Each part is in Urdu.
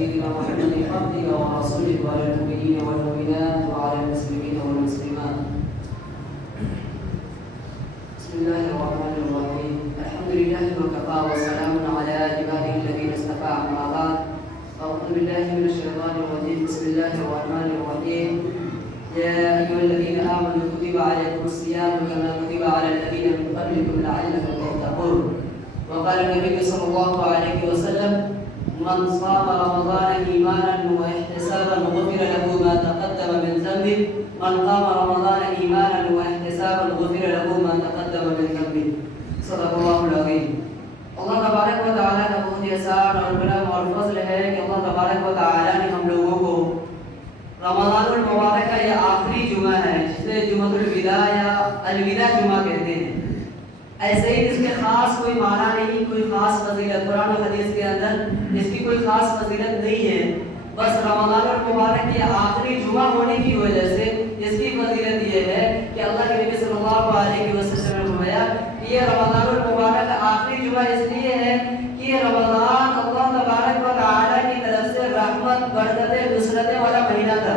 سيدنا محمد عبدك ورسولك وعلى المؤمنين والمؤمنات وعلى المسلمين والمسلمات. بسم الله الرحمن الرحيم. الحمد لله وكفى وسلام على عباده الذين اصطفى. أما بعد، أعوذ بالله من الشيطان الرجيم. بسم الله الرحمن الرحيم. يا أيها الذين آمنوا كتب عليكم الصيام كما كتب على الذين من قبلكم لعلكم تتقون. وقال النبي صلى الله عليه وسلم: من صام رمضان إيمانا واحتسابا غفر له ما تقدم من ذنبه. من قام رمضان إيمانا واحتسابا غفر له ما تقدم من ذنبه. صدق الله العظيم. اللہ تبارک و تعالیٰ کا بہت ہی احسان اور کرم اور فضل ہے کہ اللہ تبارک و تعالیٰ نے ہم لوگوں کو رمضان المبارک کا یہ آخری جمعہ ہے جسے جمعۃ الوداع یا الوداع جمعہ کہتے ہیں. ایسے ہی اس کے خاص کوئی معنی نہیں، کوئی خاص فضیلت قرآن و حدیث کے اندر اس کی کوئی خاص فضیلت نہیں ہے. بس رمضان المبارک کے آخری جمعہ ہونے کی وجہ سے اس کی فضیلت یہ ہے کہ اللہ کے نبی صلی اللہ علیہ وسلم نے فرمایا کہ یہ رمضان المبارک کا آخری جمعہ اس لیے ہے کہ یہ رمضان اللہ تبارک و تعالیٰ کی طرف سے رحمت، برکتیں، نصرتیں والا مہینہ تھا.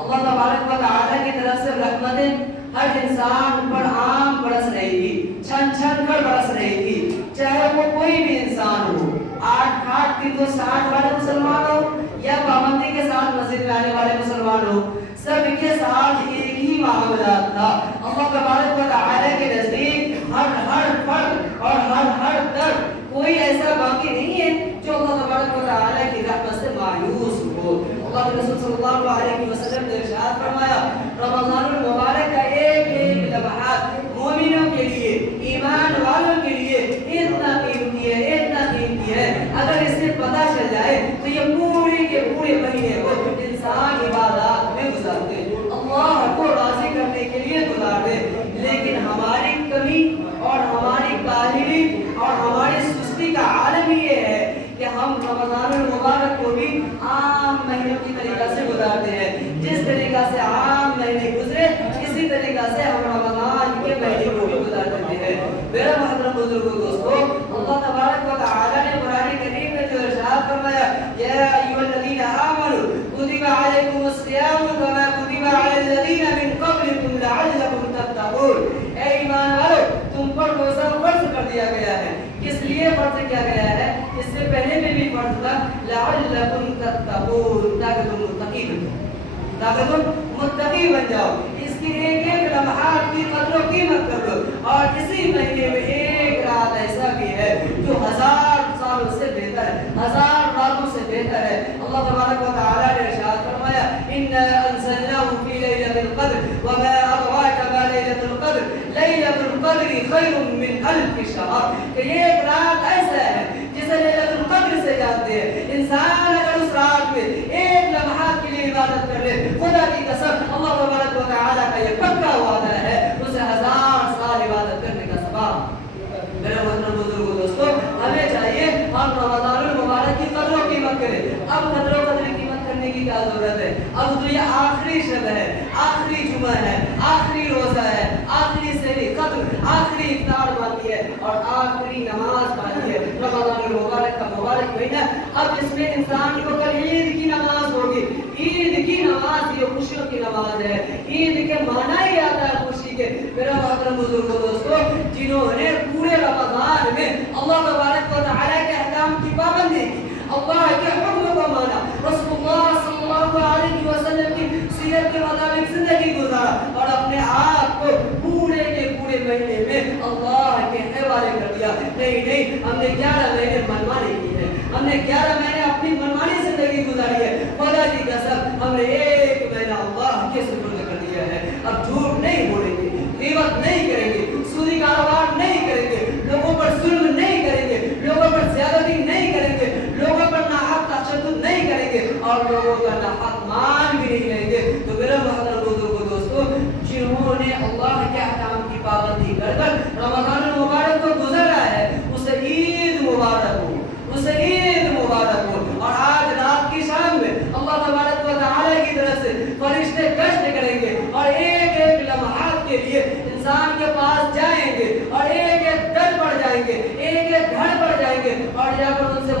اللہ تبارک و تعالیٰ کی طرف سے رحمتیں ہر انسان پر عام برس رہی تھی، چھن چھن کر برس رہی تھی، چاہے وہ کوئی بھی انسان ہو، 8-360 والے مسلمان ہو یا پابندی کے ساتھ مسجد میں آنے والے مسلمان ہو، سب کے ساتھ ایک ہی معاملات تھا. اللہ تبارک و تعالیٰ کے نزدیک ہر فرد اور ہر درد کوئی ایسا باقی نہیں ہے جو اللہ تبارک و تعالیٰ کی رحمت سے مایوس ہو. اللہ کے رسول صلی اللہ علیہ وسلم نے ارشاد فرمایا: رمضان المبارک کا ایک لمحہ مومنوں کے لیے، ایمان والوں کے لیے اتنا قیمتی ہے. اگر اسے پتہ چل جائے تو یہ پورے کے پورے مہینے کو انسان عبادات میں گزارتے ہیں، اللہ کو راضی کرنے کے لیے گزارتے ہیں. لیکن ہماری کمی اور ہماری کاہلی اور ہماری سستی کا عالم یہ ہے کہ ہم رمضان المبارک کو بھی عام مہینوں کی طریقہ سے گزارتے ہیں. جس طریقہ سے عام مہینے گزرے اسی طریقہ سے ہم رمضان کے مہینے کو بھی گزار دیتے ہیں. میرا محترم بزرگوں دوستو، اللہ تبارک و تعالیٰ نے قرآن کریم میں جو ارشاد فرمایا: یا ایھا الذین آمنوا کتب علیکم الصیام کما کتب علی الذین من قبلکم لعلکم تتقون. اے ایمان والو، تم پر روزہ فرض کر دیا گیا ہے. کس لیے فرض کیا گیا ہے؟ اس سے پہلے میں بھی فرض تھا، لعلکم تتقون، تاکہ تم متقی بن جاؤ. اس کی ایک لمحات کی قدر و قیمت کر لو. اور اسی مہینے میں ایک رات ایسا بھی ہے جو 1000 سالوں سے بہتر ہے، 1000 راتوں سے بہتر ہے. اللہ تبارک و تعالیٰ نے ارشاد فرمایا: انا انزلناه في ليلة القدر وما ادراك ما ليلة القدر ليلة القدر خير من 1000 شهر. کہ یہ ایک رات ایسا ہے جسے لیلۃ القدر سے جانتے ہیں. انسان اگر اس رات میں ایک لمحات کے لیے عبادت کر لے، خدا کی قسم اللہ تبارک و تعالیٰ کا یہ پکا وعدہ ہے اسے 1000 سال عبادت کرنے کا ثواب. میرے محترم بزرگوں دوستو، ہمیں چاہیے ہم رمضان المبارک کی قدر و قیمت کریں. اب قدر و قیمت کرنے کی کیا ضرورت ہے؟ اب تو یہ آخری شب ہے، آخری جمعہ ہے، آخری روزہ ہے، آخری سحری قدر، آخری افطار باقی ہے اور آخری نماز باقی ہے. رمضان المبارک کا مبارک مہینہ. اب اس میں انسان کو کل عید کی نماز ہوگی. عید کی نماز یہ خوشیوں کی نماز ہے. عید کے معنی ہی آتا ہے خوشی کے. میرا محترم بزرگوں دوستو، جنہوں نے پورے رمضان میں اللہ تبارک و تعالیٰ کے احکام کی پابندی کی، اللہ کے حکم کو مانا، رسول اللہ صلی اللہ علیہ وسلم کی سیرت کے مطابق زندگی گزارا اور اپنے آپ کو پورے کے پورے مہینے میں اللہ کے حوالے کر دیا. نہیں، ہم نے 11 مہینے منمانی کی ہے، ہم نے 11 مہینے اپنی منمانی زندگی گزاری ہے. خدا کی قسم ہم نے ایک مہینہ اللہ کے سپرد کر دیا ہے. اب جھوٹ نہیں بولیں گے، غیبت نہیں کریں گے، سودی کاروبار نہیں کریں گے، لوگوں پر ظلم نہیں کریں گے، لوگوں پر زیادتی نہیں کریں گے، لوگوں پر ناحق تشدد نہیں کریں گے اور لوگوں کا ناحق مان بھی نہیں لیں گے. تو میرا محترم بزرگوں دوستو، جنہوں نے اللہ کے احکام کی پابندی کر کر رمضان المبارک کو گزارا ہے اسے عید مبارک ہو، اسے عید مبارک ہو. اور آج رات کی شام میں اللہ تبارک و تعالیٰ کی طرف سے فرشتے گشت کریں گے اور ایک لمحات کے لیے انسان کے پاس جائیں گے اور ایک در پر جائیں گے، ایک گھر پر جائیں گے اور جا کر ان سے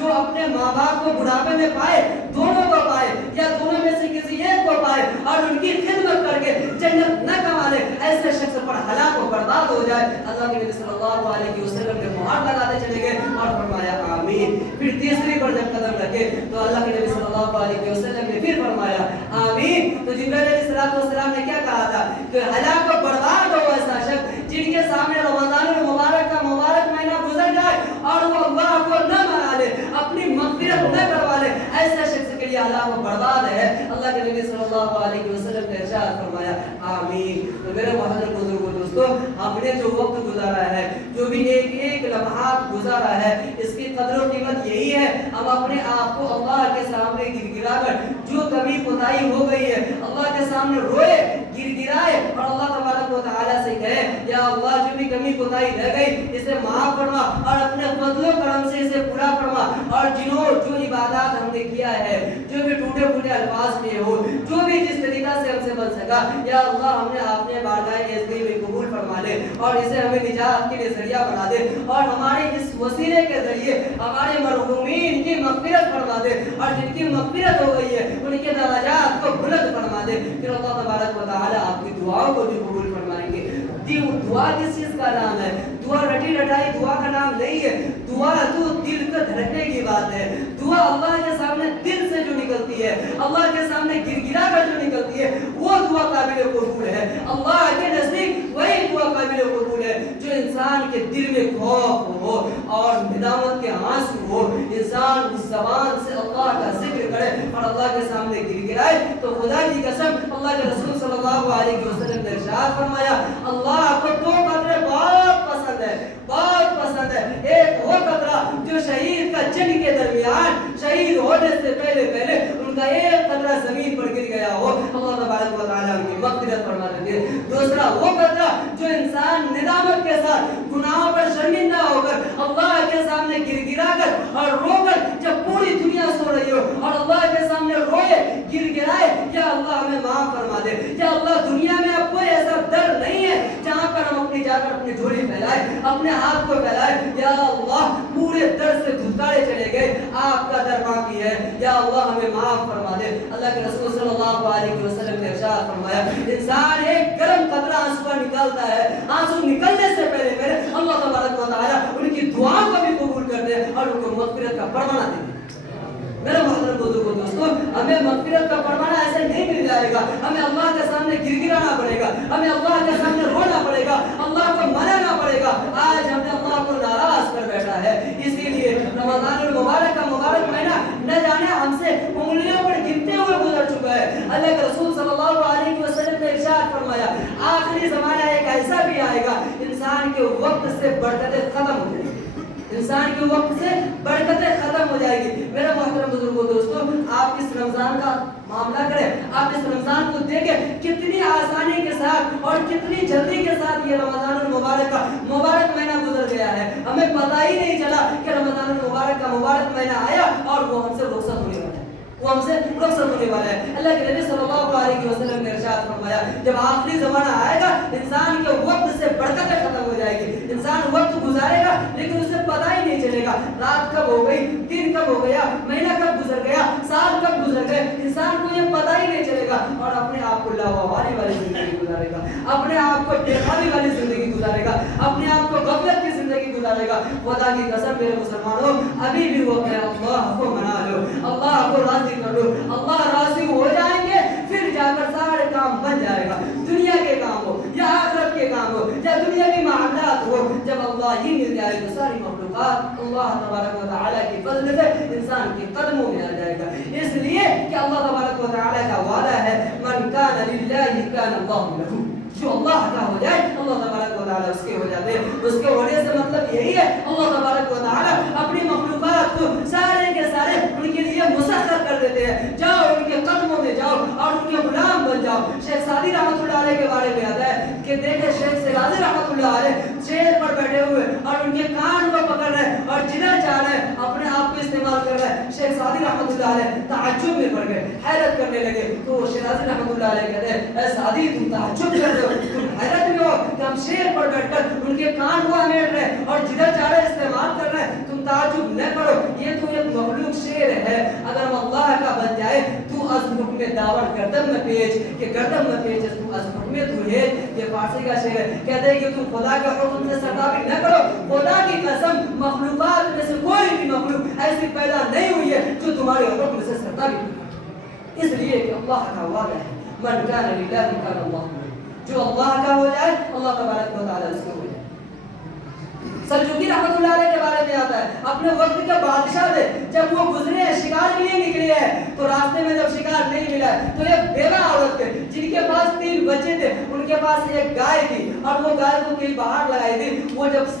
جو اپنے ماں باپ کو بڑھاپے میں پائے، دونوں کو پائے یا دونوں میں سے کسی ایک کو پائے اور ان کی خدمت کر کے جنت نہ کما لے، ایسے شخص پر ہلاک و برباد ہو جائے۔ اللہ کے نبی صلی اللہ علیہ وسلم نے مہر لگاتے چلے گئے اور فرمایا آمین۔ پھر تیسری پر جب قدم رکھے تو اللہ کے نبی صلی اللہ علیہ وسلم نے پھر فرمایا آمین۔ تو جبرائیل علیہ السلام نے کیا کہا تھا کہ ہلاک و برباد ہو ایسا شخص جن کے سامنے رمضان المبارک کا مبارک مہینہ گزر جائے اور وہ اللہ کو نہ منا لے، اپنی مغفرت نہ کروا لے، ایسا شخص کے لیے ہلاک و برباد ہے۔ اللہ کے نبی صلی اللہ علیہ وسلم نے ارشاد فرمایا آمین۔ تو میرے محترم بزرگوں دوستو، ہم نے جو وقت گزارا ہے، جو بھی ایک ایک لمحات گزارا ہے، اس کی قدر و قیمت یہی ہے ہم اپنے آپ کو اللہ کے سامنے گر گرا کر جو کمی کوتاہی ہو گئی ہے اللہ کے سامنے روئے، گر گرائے اور اللہ تبارک و تعالیٰ سے کہے یا اللہ جو بھی کمی کوتاہی رہ گئی اسے معاف فرما اور اپنے فضل و کرم سے اسے پورا فرما، اور جو عبادات ہم نے کیا ہے، جو بھی ٹوٹے پھوٹے الفاظ میں ہو، جو بھی جس طریقہ سے ہم سے بن سکا، یا اللہ ہم نے اپنے بارگاہ عزت میں قبول فرما لے اور اسے ہمیں نجات کے لیے ذریعہ بنا دے، اور ہمارے اس وسیلے کے ذریعے ہمارے مرحومین کی مغفرت فرما دے، اور جن کی مغفرت ہو گئی ہے ان کے درجات کو بلند فرما دے۔ پھر اللہ تبارک و تعالی آپ کی دعاؤں کو بھی قبول فرمائیں گے۔ دعا کس چیز کا نام ہے؟ دعا رٹی رٹائی دعا کا نام نہیں ہے، دعا تو دل کو دھڑکنے کی بات ہے۔ دعا اللہ کے سامنے دل سے جو نکلتی ہے، اللہ کے سامنے گر گرا کر جو نکلتی ہے، وہ دعا قابل قبول ہے۔ اللہ کے نزدیک وہی دعا قابل قبول ہے جو انسان کے دل میں خوف ہو اور ندامت کے آنسو ہو، انسان اس زبان سے اللہ کا ذکر کرے اور اللہ کے سامنے گر گرائے۔ تو خدا کی قسم اللہ کے رسول صلی اللہ علیہ وسلم نے ارشاد فرمایا اللہ کو دو قطرے بہت پسند ہے، بہت پسند ہے۔ ایک وہ قطرہ جو شہید کا جنگ کے درمیان شہید ہونے سے پہلے ان کا ایک قطرہ زمین پر گر گیا ہو، اللہ تبارک و تعالیٰ ان کی مغفرت فرما دیتے ہیں۔ دوسرا وہ قطرہ جو انسان ندامت کے ساتھ گناہوں پر شرمندہ ہو کر اللہ کے سامنے گر گرا کر اور رو کر جب پوری دنیا سو رہی ہو اور اللہ کے سامنے روئے گر گرائے یا اللہ ہمیں معاف فرما دے، یا اللہ دنیا میں اب کوئی ایسا در نہیں ہے جہاں پر ہم اپنی جا کر اپنی جھولی پھیلائے، اپنے ہاتھ کو پھیلائے، یا اللہ پورے در سے دھتکارے چلے گئے، آپ کا در باقی ہے، یا اللہ ہمیں معاف فرما دے۔ اللہ کے رسول صلی اللہ علیہ وسلم نے ارشاد فرمایا انسان ایک گرم قطرہ آنسو کا نکالتا ہے، آنسو نکلنے سے پہلے اللہ تبارک و تعالیٰ ان کی دعا کو بھی قبول کر دے اور ان کو مغفرت کا پروانہ دے۔ میرے محترم بزرگوں دوستو، ہمیں مغفرت کا پروانہ ایسے نہیں مل جائے گا، ہمیں اللہ کے سامنے گر گرانا پڑے گا، ہمیں اللہ کے سامنے رونا پڑے گا، اللہ کو منانا پڑے گا۔ آج ہم نے اللہ کو ناراض کر بیٹھا ہے، اسی لیے رمضان المبارک کا مبارک مہینہ نہ جانے ہم سے انگلیوں پر گنتے ہوئے گزر چکا ہے۔ اللہ کے رسول صلی اللہ علیہ وسلم نے ارشاد فرمایا آخری زمانہ ایک ایسا بھی آئے گا انسان کے وقت سے برکتیں ختم ہو جائیں گی، انسان کے وقت سے برکتیں ختم ہو جائے گی۔ میرے محترم بزرگوں دوستو، آپ اس رمضان کا معاملہ کریں، آپ اس رمضان کو دیکھیں کتنی آسانی کے ساتھ اور کتنی جلدی کے ساتھ یہ رمضان المبارک کا مبارک مہینہ گزر گیا ہے، ہمیں پتہ ہی نہیں چلا کہ رمضان المبارک کا مبارک مہینہ آیا اور وہ ہم سے رخصت ہونے والا ہے، وہ ہم سے رخصت ہونے والا ہے۔ اللہ کے نبی صلی اللہ علیہ وسلم نے ارشاد فرمایا جب آخری زمانہ آئے گا انسان کے وقت سے برکتیں ختم ہو جائے گی، انسان وقت گزارے گا لیکن اسے پتہ ہی نہیں چلے گا رات کب ہو گئی، دن کب ہو گیا، مہینہ کب گزر گیا، سال کب گزر گئے، انسان کو یہ پتہ ہی نہیں چلے گا اور اپنے آپ کو لاواہواری والی زندگی گزارے گا، اپنے آپ کو بےخبری والی زندگی گزارے گا، اپنے آپ کو غفلت کی زندگی گزارے گا۔ خدا کی قسم میرے مسلمانوں، ابھی بھی وہ کہ اللہ کو منا لو، اللہ کو راضی کر لو، اللہ راضی ہو جائیں گے پھر جا کر سارے کام بن جائے گا، دنیا کے کام ہو یا آخرت کے کام ہو یا دنیا کی معاملات ہو، جب اللہ ہی مل جائے تو ساری مخلوقات اللہ تبارک و تعالیٰ کی فضل سے انسان کے قدموں میں آ جائے گا۔ اس لیے کہ اللہ تبارک و تعالیٰ کا وعدہ ہے من کان للہ کان اللہ لہ، جو اللہ کا ہو جائے اللہ تبارک و تعالیٰ اس کے ہو جاتے ہیں۔ اس کے ہونے سے مطلب یہی ہے اللہ تبارک و تعالیٰ اپنی مخلوقات کو سارے کے سارے ان کے لیے مسخر کر دیتے ہیں، جاؤ ان کے قدموں میں جاؤ اور ان کے غلام بن جاؤ۔ شیخ سعدی رحمۃ اللہ علیہ کے بارے میں آتا ہے کہ دیکھیں شیخ سعدی رحمۃ اللہ علیہ شیر پر بیٹھے ہوئے اور ان کے کان کو پکڑ رہے ہیں اور جدھر جا رہے ہیں اپنے آپ کو استعمال کر رہے ہیں۔ شیخ سعدی رحمۃ اللہ علیہ تعجب میں پڑ گئے، حیرت کرنے لگے، تو شیخ سعدی رحمۃ اللہ علیہ کہتے ہیں اے سعدی تم تعجب کر رہے ہو، تم حیرت میں ہو کہ ہم شیر پر بیٹھ کر ان کے کان کو امیڑ رہے ہیں اور جدھر جا رہے استعمال کر رہے ہیں، تم تم تعجب نہ کرو یہ تو ایک مخلوق شیر ہے اگر وہ اللہ کا بن جائے تو از حکم داور گردن میں پیچ کہ گردن میں پیچ تو از حکم تو ہے یہ فارسی کا شعر ہے کہتے ہیں کہ تم خدا کے حکم سے سرتابی نہ کرو خدا کی قسم مخلوقات میں سے کوئی بھی مخلوق ایسی پیدا نہیں ہوئی ہے جو تمہارے حکم سے سرتابی کرے اس لیے کہ اللہ کا وعدہ ہے من کان للہ کان اللہ جو اللہ کا ہو جائے اللہ تبارک و تعالی اس کو ہو جائے سلجوقی رحمۃ اللہ علیہ کے بارے میں آتا ہے اپنے وقت کے بادشاہ تھے جب وہ گزرے ہیں شکار کے لیے نکلے ہیں تو راستے میں جب شکار نہیں ملا تو ایک بیوہ عورت تھے جن کے پاس 3 بچے تھے ان کے پاس ایک گائے تھی اور وہ گائے کو کہیں باہر لگائی تھی وہ جب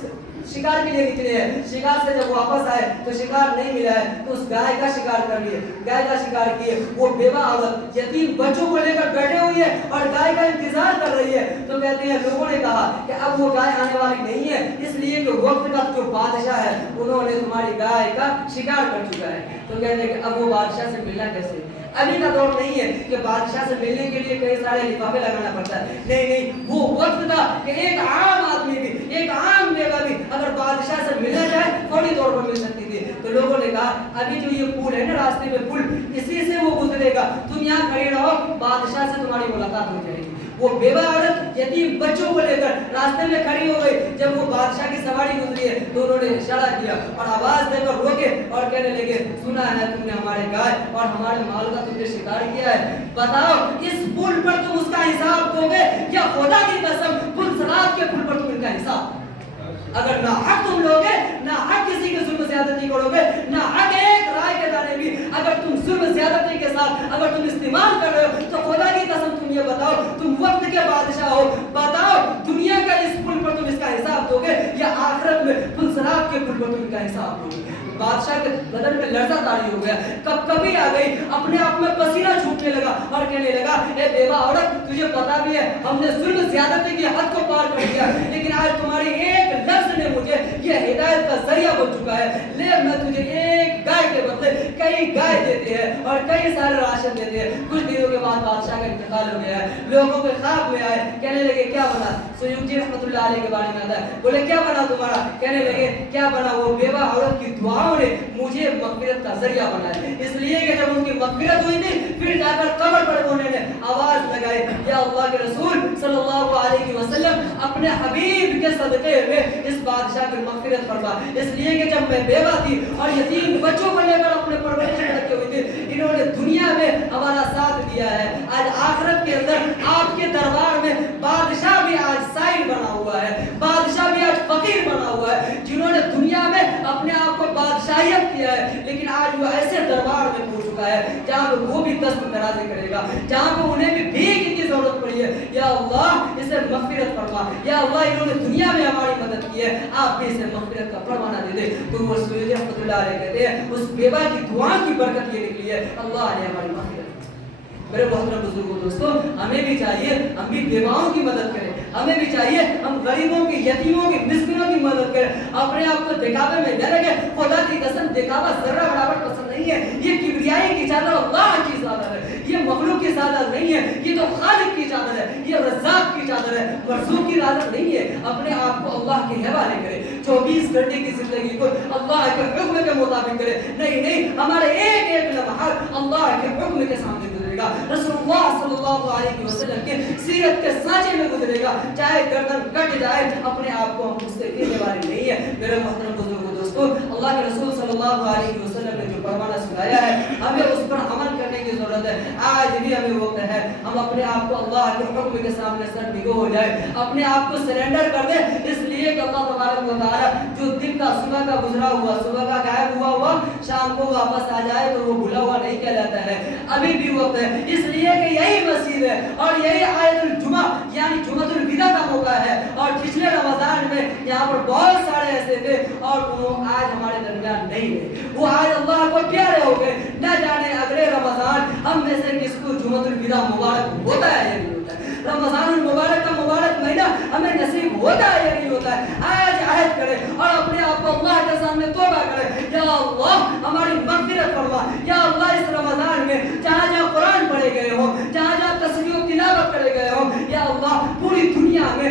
شکار کے لیے نکلے ہیں شکار سے جب واپس آئے تو شکار نہیں ملا ہے تو اس گائے کا شکار کر لیے گائے کا شکار کیے وہ بیوہ عورت یتیم بچوں کو لے کر بیٹھے ہوئی ہے اور گائے کا انتظار کر رہی ہے تو کہتے ہیں لوگوں نے کہا کہ اب وہ گائے آنے والی نہیں ہے اس لیے کہ وقت کا جو بادشاہ ہے انہوں نے تمہاری گائے کا شکار کر چکا ہے تو کہتے ہیں کہ اب وہ بادشاہ سے ملنا کیسے ابھی کا دور نہیں ہے کہ بادشاہ سے ملنے کے لیے کئی سارے لفافے لگانا پڑتا ہے نہیں وہ وقت تھا کہ ایک عام آدمی بھی ایک عام بیوہ بھی اگر بادشاہ سے ملنا چاہے فوری طور پر مل سکتی تھی تو لوگوں نے کہا ابھی جو یہ پل ہے نا راستے میں پل اسی سے وہ گزرے گا تم یہاں کھڑے رہو بادشاہ سے تمہاری ملاقات ہو جائے گی وہ بیوہ عورت یتیم بچوں کو لے کر راستے میں کھڑی ہو گئی جب وہ بادشاہ کی سواری گزری ہے تو انہوں نے اشارہ کیا اور آواز دے کر روکے اور کہنے لگے سنا ہے تم نے ہمارے گائے اور ہمارے مال کا تم نے شکار کیا ہے بتاؤ اس پل پر تم اس کا حساب دو گے یا خدا کی قسم پل صراط کے پل پر تم ان کا حساب اگر نہ حق تم لوگے نہ حق کسی کے ظلم زیادتی کرو گے نہ حق ایک رائے کے دانے بھی اگر تم ظلم زیادتی کے ساتھ اگر تم استعمال کر رہے ہو تو خدا کی قسم تم یہ بتاؤ تم وقت کے بادشاہ ہو بتاؤ دنیا کا اس پل پر تم اس کا حساب دو گے یا آخرت میں پل صراط کے پل پر تم ان کا حساب دو گے بادشاہ کے بدن میں لرزہ طاری ہو گیا کبھی آ گئی اپنے آپ میں پسینہ چھوٹنے لگا اور کہنے لگا اے بیوہ عورت تجھے پتا بھی ہے ہم نے ظلم زیادتی کی حد کو پار کر دیا لیکن آج تمہاری ایک لفظ نے مجھے یہ ہدایت کا ذریعہ بن چکا ہے لے میں تجھے ایک گائے کے بدلے کئی گائے دیتے ہیں اور کئی سارے راشن دیتے ہیں کچھ دنوں کے بعد بادشاہ کا انتقال ہو گیا ہے لوگوں کے خواب میں آئے کہنے لگے کیا بنا سیوطی رحمۃ اللہ علیہ کے بارے میں آتا ہے بولے کیا بنا تمہارا کہنے لگے کیا بنا وہ بیوہ عورت کی دعاؤں نے مجھے مغفرت کا ذریعہ بنایا اس لیے کہ جب ان کی مغفرت ہوئی تھی پھر جا کر قبر پر انہوں نے آواز لگائی یا اللہ کے رسول صلی اللہ علیہ وسلم اپنے حبیب کے صدقے میں اس بادشاہ کی مغفرت فرما اس لیے کہ جب میں بیوہ تھی اور یتیم بچوں کو لے کر اپنے پرورش میں رکھے ہوئے تھے انہوں نے دنیا میں ہمارا ساتھ دیا ہے آج آخرت کے اندر آپ کے دربار میں بادشاہ بھی آج سائل بنا ہوا ہے بادشاہ بھی آج فقیر بنا ہوا ہے جنہوں نے دنیا میں اپنے آپ کو بادشاہیت کیا ہے لیکن آج وہ ایسے دربار میں پہنچ چکا ہے جہاں پہ وہ بھی دست درازی کرے گا جہاں پہ انہیں بھی بھیک کی ضرورت پڑی ہے یا اللہ اسے مغفرت فرما یا اللہ انہوں نے دنیا میں ہماری مدد کی ہے آپ بھی اسے مغفرت کا فرمانا دے دے تو وہ سیوطی رحمۃ اللہ علیہ کہتے ہیں اس بیوہ کی دعا کی برکت یہ نکلی ہے اللہ نے ہماری مغفرت میرے محترم بزرگوں دوستوں ہمیں بھی چاہیے ہم بھی بیواؤں کی مدد کریں ہمیں بھی چاہیے ہم غریبوں کی یتیموں کی مسکینوں کی مدد کریں اپنے آپ کو دکھاوے میں نہ لگے خدا کی قسم دکھاوا ذرہ برابر پسند نہیں ہے یہ کبریائی کی چادر اللہ کی چادر ہے یہ مخلوق کی چادر نہیں ہے یہ تو خالق کی چادر ہے یہ رزاق کی چادر ہے مرزوق کی چادر نہیں ہے اپنے آپ کو اللہ کے حوالے کرے 24 گھنٹے کی زندگی کو اللہ کے حکم کے مطابق کرے نہیں ہمارے ایک ایک لمحہ اللہ کے حکم کے سامنے گزرے گا رسول اللہ صلی اللہ علیہ وسلم کے سیرت کے سانچے میں گزرے گا چاہے گردن کٹ جائے اپنے آپ کو ہم اس سے گرنے والے نہیں ہے میرے محترم بزرگوں دوستوں اللہ کے رسول صلی اللہ علیہ وسلم نے جو فرمانا سنایا ہے ہمیں اس پر عمل کرنے کی ضرورت ہے آج بھی ہمیں وقت ہے ہم اپنے آپ کو اللہ کے حکم کے سامنے سر ڈگو ہو جائے اپنے آپ کو سرنڈر کر دیں اس لیے کہ اللہ تبارک و تعالی جو دن کا صبح کا گزرا ہوا صبح کا غائب ہوا شام کو واپس آ جائے تو وہ بھولا ہوا نہیں کہلاتا ہے ابھی بھی وقت ہے اس لیے کہ یہی مسجد ہے اور یہی آیت الجمعہ یعنی جمعۃ الوداع کا موقع ہے اور پچھلے رمضان میں یہاں پر بہت سارے ایسے تھے اور وہ آج ہمارے درمیان نہیں ہے وہ آج اللہ کو پیارے ہو گئے نہ جانے اگلے رمضان ہم میں سے کس کو جمعۃ الوداع مبارک ہوتا ہے یا نہیں ہوتا ہے رمضان المبارک کا مبارک مہینہ ہمیں نصیب ہوتا ہے یا نہیں ہوتا ہے آج عہد کرے اور اپنے آپ کو اللہ کے سامنے توبہ کرے یا اللہ ہماری مغفرت فرما یا اللہ اس رمضان میں جہاں جہاں قرآن پڑھے گئے ہوں جہاں جہاں تسبیح و تلاوت کرے گئے ہوں یا اللہ پوری دنیا میں